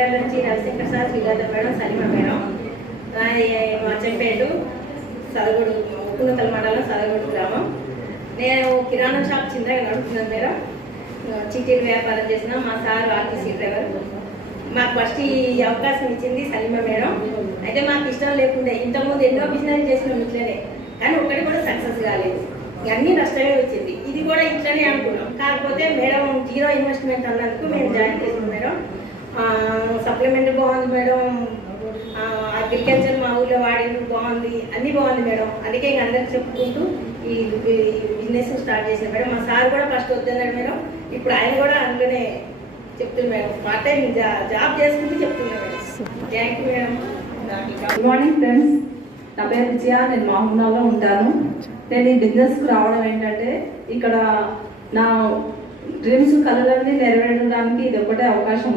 కాకినాడ నుంచి Ravishankar sir, Shrigadha madam, Salima madam, చెప్పేటు సదగుడు ఉప్పునతల మండలం సదగుడు గ్రామం. నేను కిరాణా షాప్ చిన్నగా నడుపుతున్నాను మేడం. చీటీలు వ్యాపారం చేసిన మా సార్ ఆర్టీసీ డ్రైవర్. మాకు ఫస్ట్ ఈ అవకాశం ఇచ్చింది సలీమా మేడం. అయితే మాకు ఇష్టం లేకుండే, ఇంతకుముందు ఎన్నో బిజినెస్ చేసినాం ఇట్లనే, కానీ ఒక్కటి కూడా సక్సెస్ కాలేదు. అన్నీ నష్టమే వచ్చింది. ఇది కూడా ఇట్లనే అనుకున్నాం. కాకపోతే మేడం జీరో ఇన్వెస్ట్మెంట్ అన్నందుకు మేము జాయిన్ చేసాం మేడం. సప్లిమెంట్ బాగుంది మేడం, అగ్రికల్చర్ మా ఊళ్ళో వాడేది బాగుంది, అన్నీ బాగుంది మేడం. అందుకే ఇంక అందరికి చెప్పుకుంటూ ఈ బిజినెస్ స్టార్ట్ చేసాం మేడం. మా సార్ కూడా ఫస్ట్ వద్దన్నాడు మేడం. ఇప్పుడు ఆయన కూడా అందులోనే చెప్తున్నాడు మేడం. పార్ట్ టైం జాబ్ చేసుకుంటూ చెప్తున్నాడు madam. Thank you madam. Good morning friends, నా పేరు విజయ. నేను మామూలులో ఉంటాను. నేను ఈ బిజినెస్కి రావడం ఏంటంటే, ఇక్కడ నా డ్రీమ్స్ కళలన్నీ నెరవేరడానికి ఇది ఒకటే అవకాశం.